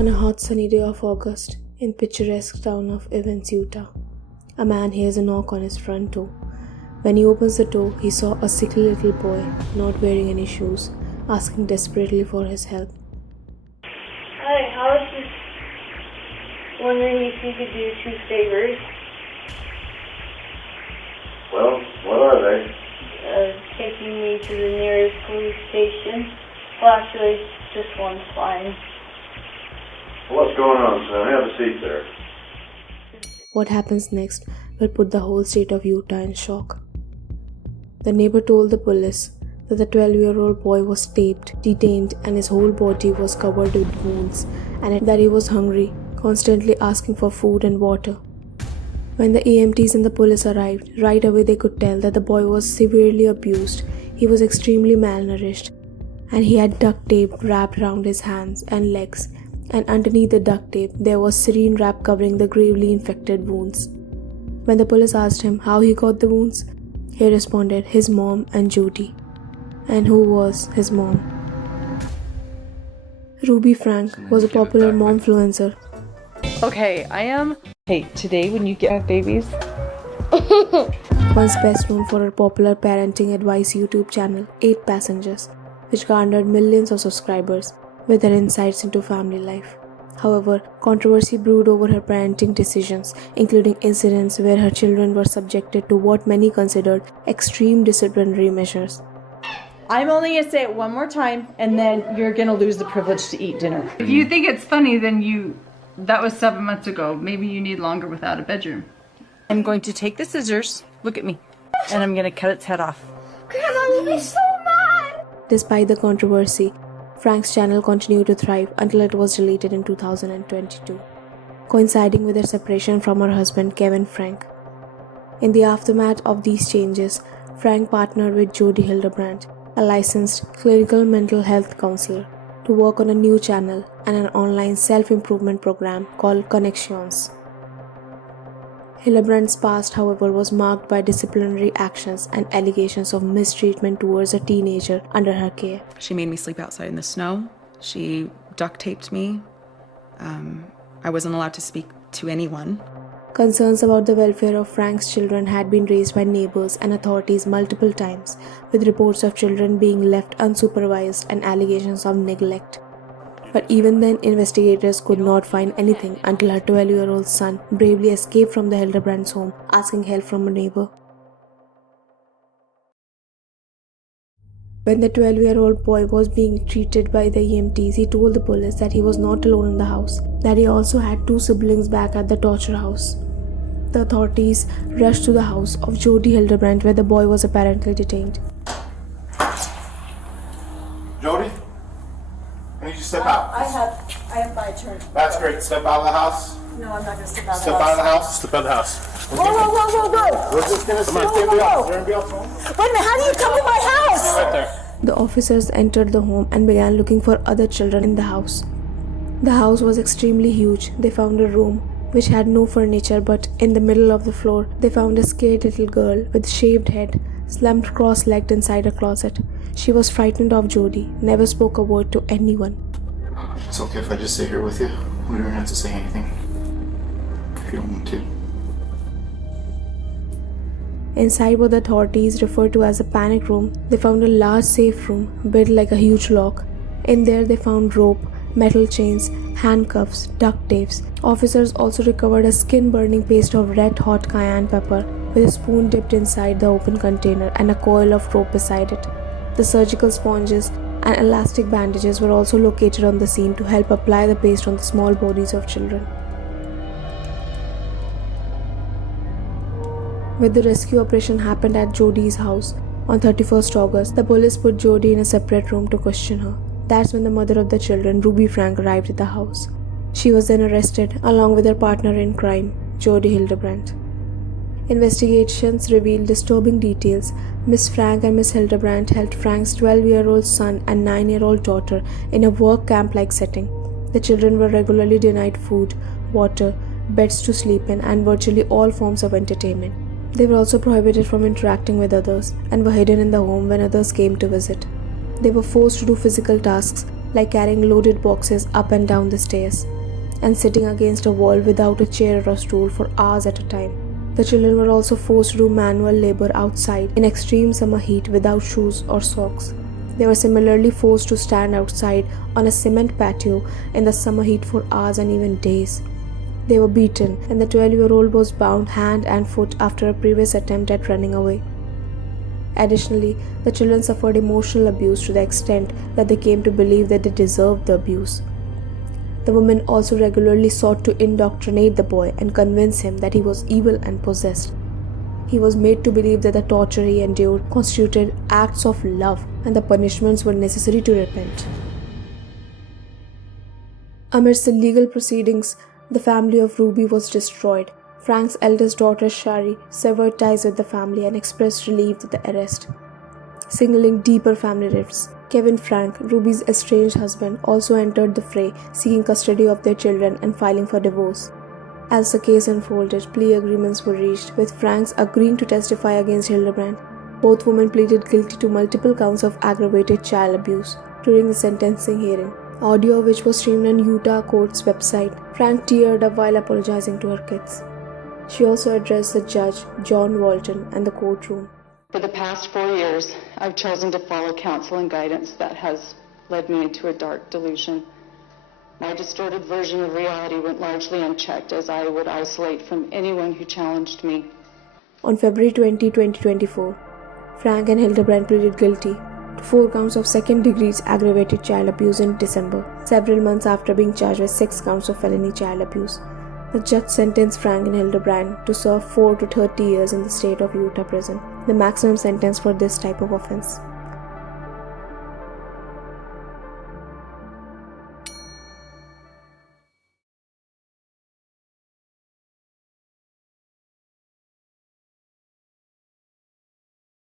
On a hot sunny day of August, in picturesque town of Evans, Utah, a man hears a knock on his front door. When he opens the door, he saw a sickly little boy, not wearing any shoes, asking desperately for his help. Hi, I was just wondering if you could do 2 favors. Well, what are they? Taking me to the nearest police station. Well, actually, just one's fine. What's going on, son? Have a seat there. What happens next will put the whole state of Utah in shock. The neighbor told the police that the 12-year-old boy was taped, detained, and his whole body was covered with wounds, and that he was hungry, constantly asking for food and water. When the EMTs and the police arrived, right away they could tell that the boy was severely abused. He was extremely malnourished, and he had duct tape wrapped around his hands and legs, and underneath the duct tape there was saline wrap covering the gravely infected wounds. When the police asked him how he got the wounds, he responded his mom and Jodi. And who was his mom? rubyfranke was a popular momfluencer. Okay, I am. Hey, today when you get babies. Once best known for her popular parenting advice YouTube channel, 8 Passengers, which garnered millions of subscribers with her insights into family life. However, controversy brewed over her parenting decisions, including incidents where her children were subjected to what many considered extreme disciplinary measures. I'm only gonna say it one more time, and then you're gonna lose the privilege to eat dinner. If you think it's funny, then that was 7 months ago. Maybe you need longer without a bedroom. I'm going to take the scissors, look at me, and I'm gonna cut its head off. Grandma will be so mad! Despite the controversy, Frank's channel continued to thrive until it was deleted in 2022, coinciding with her separation from her husband Kevin Franke. In the aftermath of these changes, Franke partnered with Jodi Hilderbrant, a licensed clinical mental health counselor, to work on a new channel and an online self-improvement program called Connections. Hilderbrant's past, however, was marked by disciplinary actions and allegations of mistreatment towards a teenager under her care. She made me sleep outside in the snow. She duct taped me. I wasn't allowed to speak to anyone. Concerns about the welfare of Frank's children had been raised by neighbors and authorities multiple times, with reports of children being left unsupervised and allegations of neglect. But even then, investigators could not find anything until her 12-year-old son bravely escaped from the Hilderbrand's home, asking help from a neighbor. When the 12-year-old boy was being treated by the EMTs, he told the police that he was not alone in the house, that he also had 2 siblings back at the torture house. The authorities rushed to the house of Jodi Hilderbrant, where the boy was apparently detained. Jodi? I need you to step out. I have my turn. That's great. Step out of the house. No, I'm not gonna step out of the Step out of the house. Step out of the house. Whoa! We're just gonna see if anybody else. Is there anybody else home? Wait a minute, how do you come to my house? Right there. The officers entered the home and began looking for other children in the house. The house was extremely huge. They found a room which had no furniture, but in the middle of the floor, they found a scared little girl with shaved head, slumped cross-legged inside a closet. She was frightened of Jodi, never spoke a word to anyone. It's okay if I just sit here with you. We don't have to say anything. If you don't want to. Inside what the authorities referred to as a panic room, they found a large safe room built like a huge lock. In there they found rope, metal chains, handcuffs, duct tapes. Officers also recovered a skin-burning paste of red-hot cayenne pepper with a spoon dipped inside the open container and a coil of rope beside it. The surgical sponges and elastic bandages were also located on the scene to help apply the paste on the small bodies of children. When the rescue operation happened at Jodi's house on 31st August, the police put Jodi in a separate room to question her. That's when the mother of the children, rubyfranke, arrived at the house. She was then arrested along with her partner in crime, Jodi Hilderbrant. Investigations revealed disturbing details. Miss Franke and Miss Hilderbrant held Frank's 12-year-old son and 9-year-old daughter in a work camp-like setting. The children were regularly denied food, water, beds to sleep in, and virtually all forms of entertainment. They were also prohibited from interacting with others and were hidden in the home when others came to visit. They were forced to do physical tasks like carrying loaded boxes up and down the stairs, and sitting against a wall without a chair or a stool for hours at a time. The children were also forced to do manual labor outside in extreme summer heat without shoes or socks. They were similarly forced to stand outside on a cement patio in the summer heat for hours and even days. They were beaten, and the 12-year-old was bound hand and foot after a previous attempt at running away. Additionally, the children suffered emotional abuse to the extent that they came to believe that they deserved the abuse. The woman also regularly sought to indoctrinate the boy and convince him that he was evil and possessed. He was made to believe that the torture he endured constituted acts of love and the punishments were necessary to repent. Amidst the legal proceedings, the family of Ruby was destroyed. Frank's eldest daughter Shari severed ties with the family and expressed relief at the arrest, signaling deeper family rifts. Kevin Frank, Ruby's estranged husband, also entered the fray, seeking custody of their children and filing for divorce. As the case unfolded, plea agreements were reached, with Franks agreeing to testify against Hilderbrant. Both women pleaded guilty to multiple counts of aggravated child abuse. During the sentencing hearing, audio of which was streamed on Utah court's website, Frank teared up while apologizing to her kids. She also addressed the judge, John Walton, and the courtroom. For the past 4 years, I've chosen to follow counsel and guidance that has led me into a dark delusion. My distorted version of reality went largely unchecked, as I would isolate from anyone who challenged me. On February 20, 2024, Frank and Hilderbrant pleaded guilty to 4 counts of second-degree aggravated child abuse in December, several months after being charged with 6 counts of felony child abuse. The judge sentenced Frank and Hilderbrant to serve 4 to 30 years in the state of Utah prison, the maximum sentence for this type of offense.